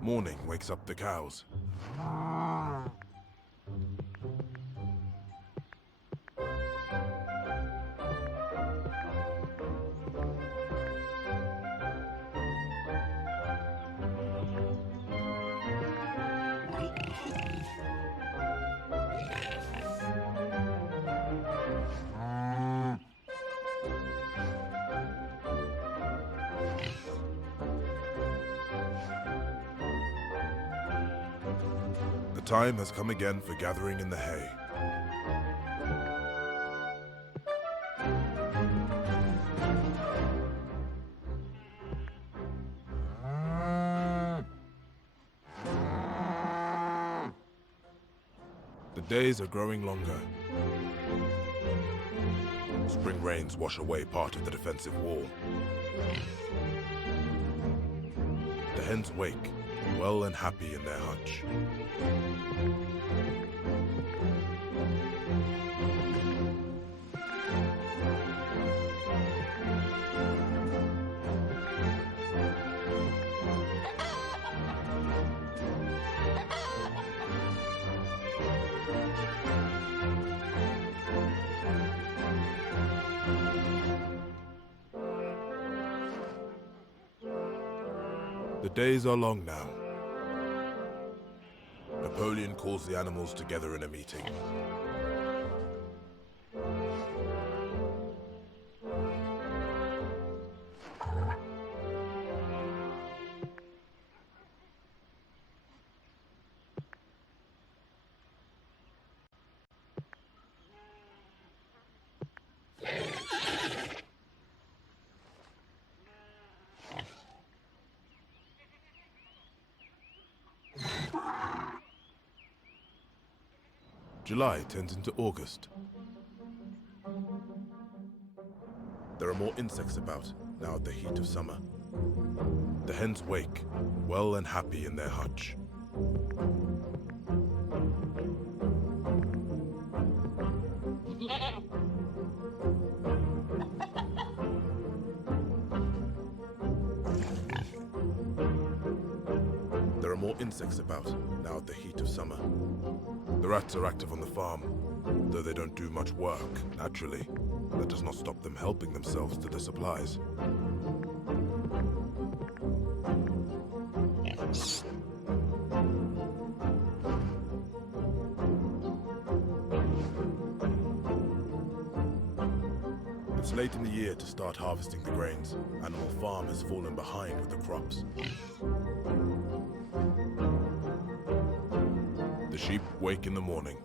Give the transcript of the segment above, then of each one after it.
Morning wakes up the cows. The time has come again for gathering in the hay. The days are growing longer. Spring rains wash away part of the defensive wall. The hens wake, well and happy in their hutch. The days are long now. Napoleon calls the animals together in a meeting. July turns into August. There are more insects about, now at the heat of summer. The hens wake, well and happy in their hutch. There are more insects about, now at the heat of summer. The rats are active on the farm, though they don't do much work, naturally. That does not stop them helping themselves to the supplies. It's late in the year to start harvesting the grains. Animal Farm has fallen behind with the crops. The sheep wake in the morning.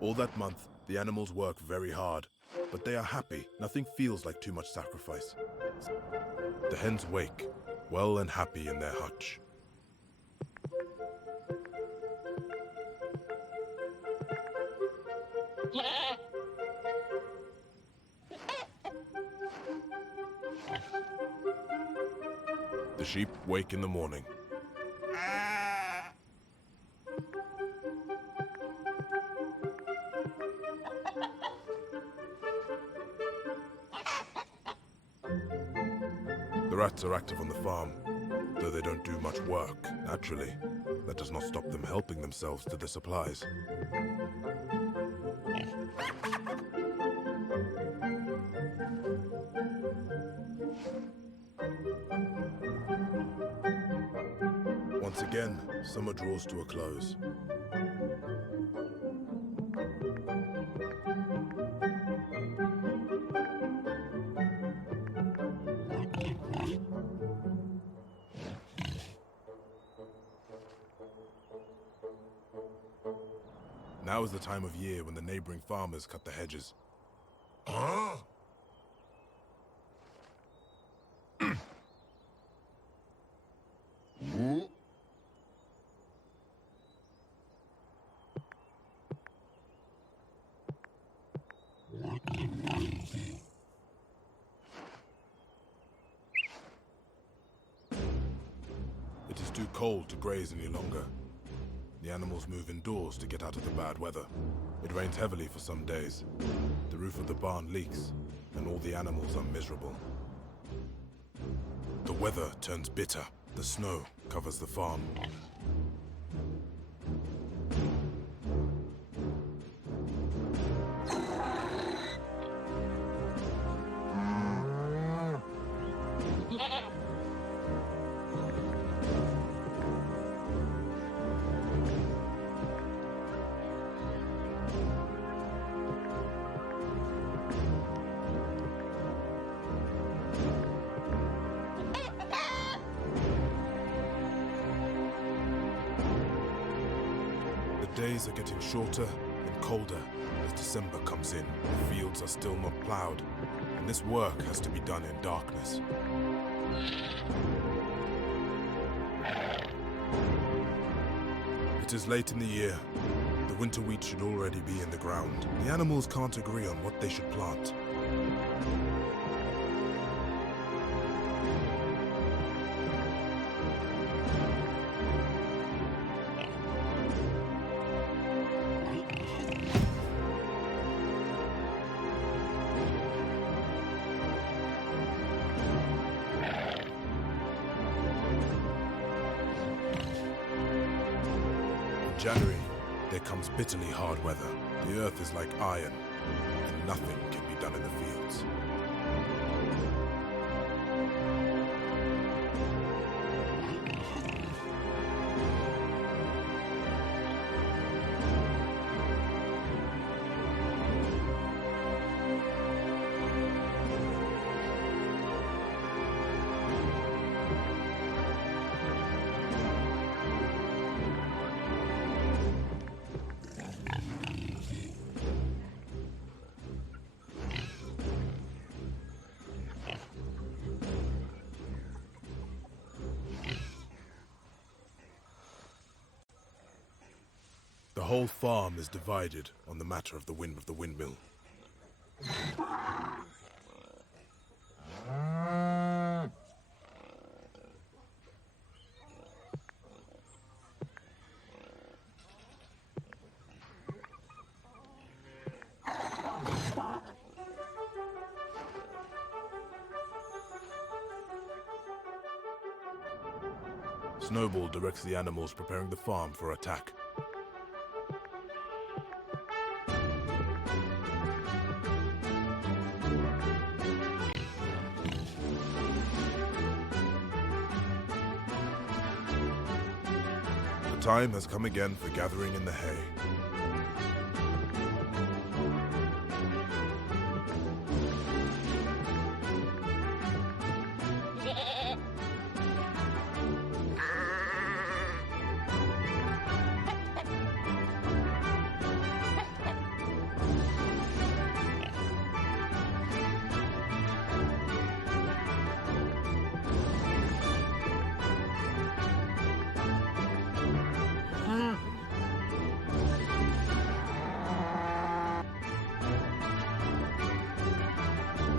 All that month, the animals work very hard, but they are happy. Nothing feels like too much sacrifice. The hens wake, well and happy in their hutch. The sheep wake in the morning. The rats are active on the farm, though they don't do much work, naturally. That does not stop them helping themselves to the supplies. Once again, summer draws to a close. Now is the time of year when the neighboring farmers cut the hedges. too cold to graze any longer. The animals move indoors to get out of the bad weather. It rains heavily for some days. The roof of the barn leaks, and all the animals are miserable. The weather turns bitter. The snow covers the farm. The days are getting shorter and colder as December comes in. The fields are still not plowed, and this work has to be done in darkness. It is late in the year. The winter wheat should already be in the ground. The animals can't agree on what they should plant. In January, there comes bitterly hard weather. The earth is like iron, and nothing can be done in the fields. The whole farm is divided on the matter of the wind of the windmill. Snowball directs the animals preparing the farm for attack. The time has come again for gathering in the hay.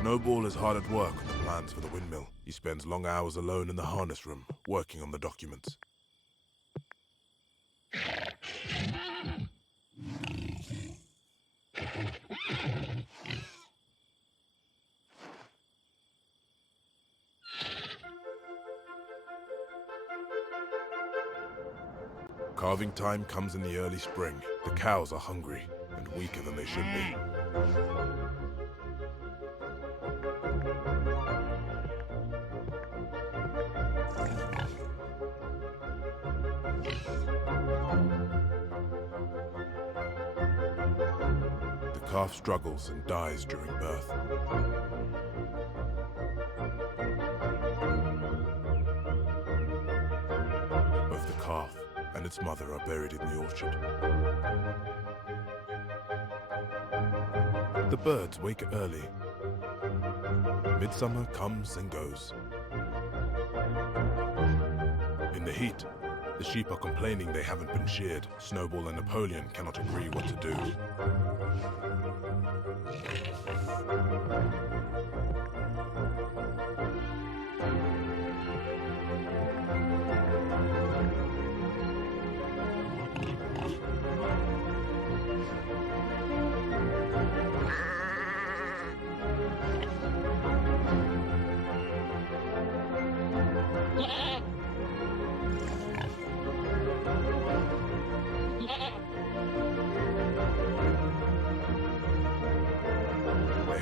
Snowball is hard at work on the plans for the windmill. He spends long hours alone in the harness room, working on the documents. Carving time comes in the early spring. The cows are hungry and weaker than they should be. The calf struggles and dies during birth. Both the calf and its mother are buried in the orchard. The birds wake early. Midsummer comes and goes. In the heat, the sheep are complaining they haven't been sheared. Snowball and Napoleon cannot agree what to do.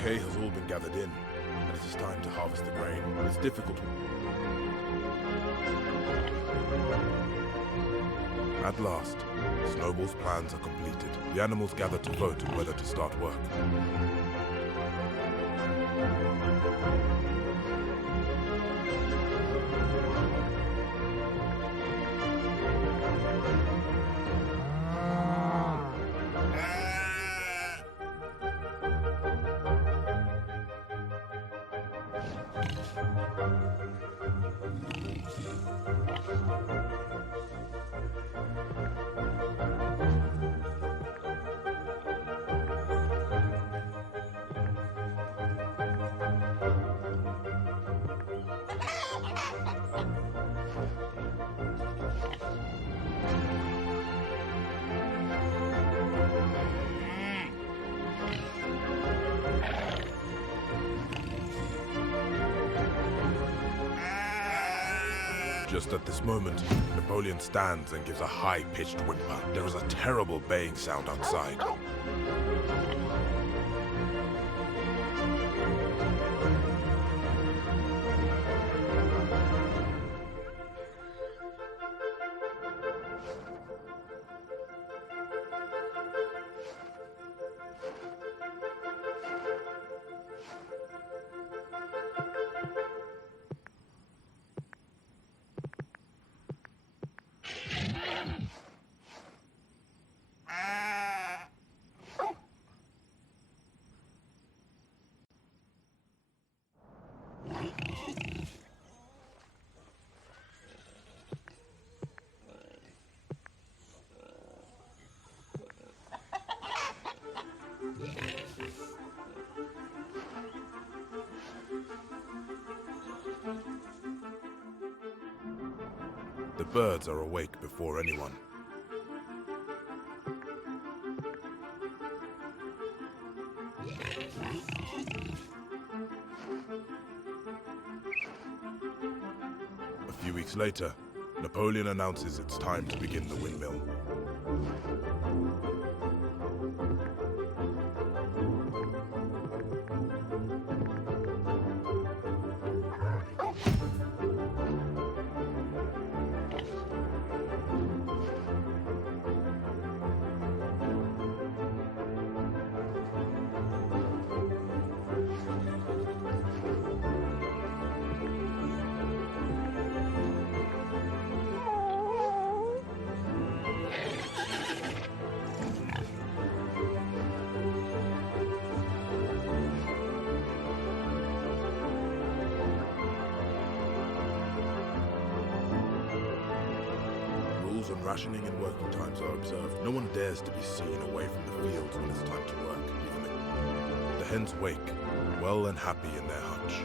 hay has all been gathered in, and it is time to harvest the grain. It's difficult. At last, Snowball's plans are completed. The animals gather to vote on whether to start work. Just at this moment, Napoleon stands and gives a high-pitched whimper. There is a terrible baying sound outside. The birds are awake before anyone. A few weeks later, Napoleon announces it's time to begin the windmill. Rules on rationing and working times are observed. No one dares to be seen away from the fields when it's time to work. Even the hens wake, well and happy in their hutch.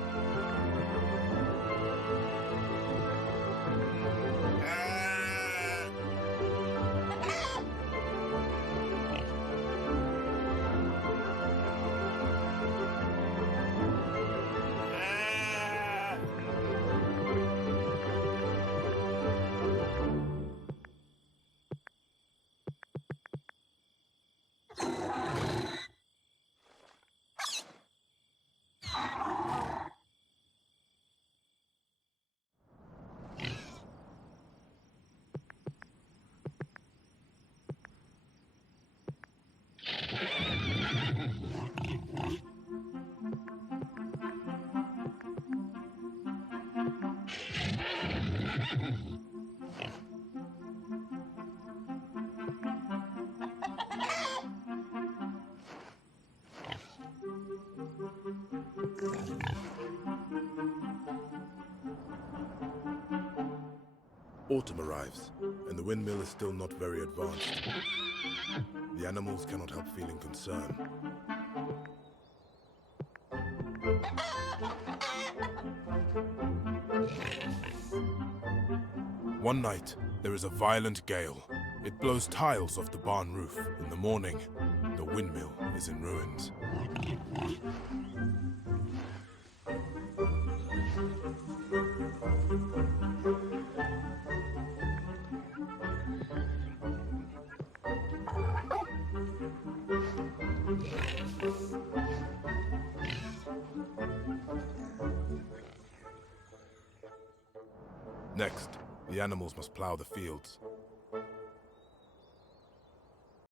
Autumn arrives, and the windmill is still not very advanced. The animals cannot help feeling concern. One night, there is a violent gale. It blows tiles off the barn roof. In the morning, the windmill is in ruins. Next, the animals must plow the fields.